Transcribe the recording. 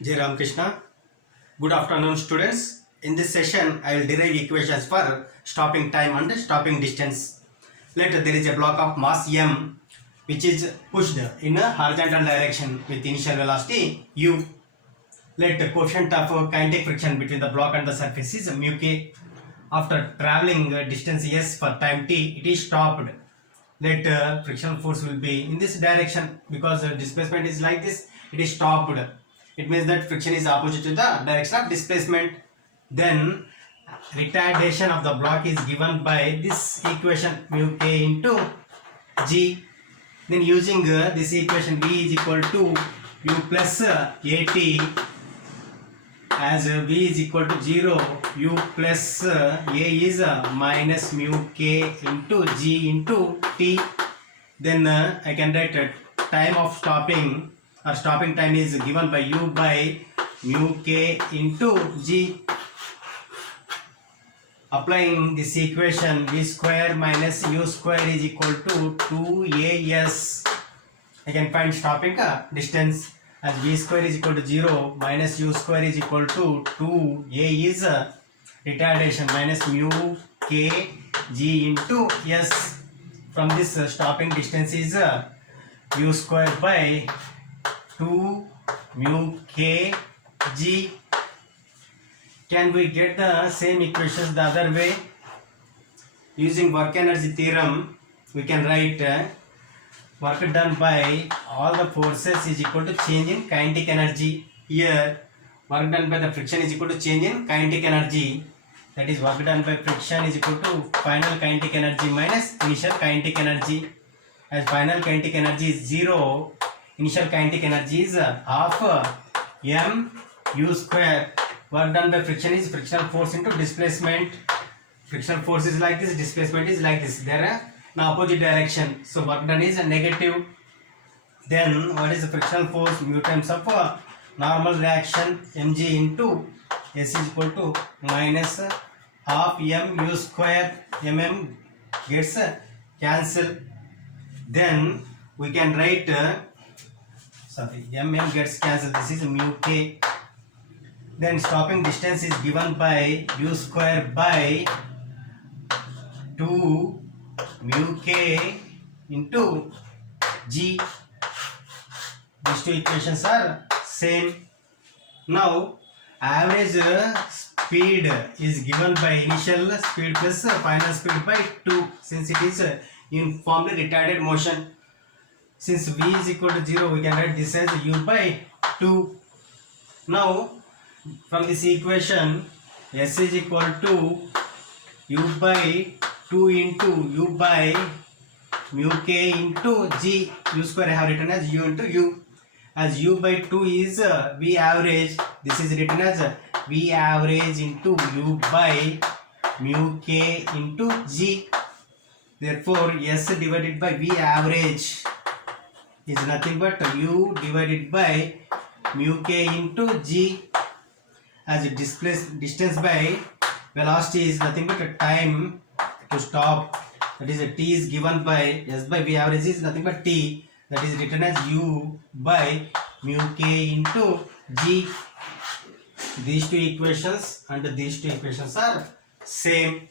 Jai Ram Krishna. Good afternoon, students. In this session, I will derive equations for stopping time and stopping distance. Let there is a block of mass m which is pushed in a horizontal direction with initial velocity u. Let the coefficient of kinetic friction between the block and the surface is mu k. After traveling distance s for time t, it is stopped. Let frictional force will be in this direction because displacement is like this. It is stopped. It means that friction is opposite to the direction of displacement. Then retardation of the block is given by this equation mu k into g. Then using this equation v is equal to u plus at as v is equal to 0, u plus a is minus mu k into g into t. Then I can write time of stopping or stopping time is given by u by mu k into g. Applying this equation, v square minus u square is equal to 2as. I can find stopping distance as v square is equal to 0 minus u square is equal to 2a is retardation minus mu k g into s. From this stopping distance is u square by 2 mu k g. Can we get the same equations the other way? Using work energy theorem, we can write work done by all the forces is equal to change in kinetic energy. Here, work done by the friction is equal to change in kinetic energy. That is, work done by friction is equal to final kinetic energy minus initial kinetic energy. As final kinetic energy is 0, initial kinetic energy is half m u square. Work done by friction is frictional force into displacement. Frictional force is like this, displacement is like this. They are in opposite direction. So work done is negative. Then what is the frictional force? Mu times of normal reaction mg into s is equal to minus half m u square. Mm gets cancel. Then we can write mm gets cancelled. This is mu k. Then stopping distance is given by u square by 2 mu k into g. These two equations are same. Now average speed is given by initial speed plus final speed by 2, since it is uniformly retarded motion. Since v is equal to 0, we can write this as u by 2. Now from this equation, s is equal to u by 2 into u by mu k into g. U square I have written as u into u. As u by 2 is v average, this is written as v average into u by mu k into g. Therefore, s divided by v average is nothing but u divided by mu k into g. As it displays distance by velocity is nothing but a time to stop. That is, a t is given by s by v average is nothing but t. That is written as u by mu k into g. These two equations and these two equations are same.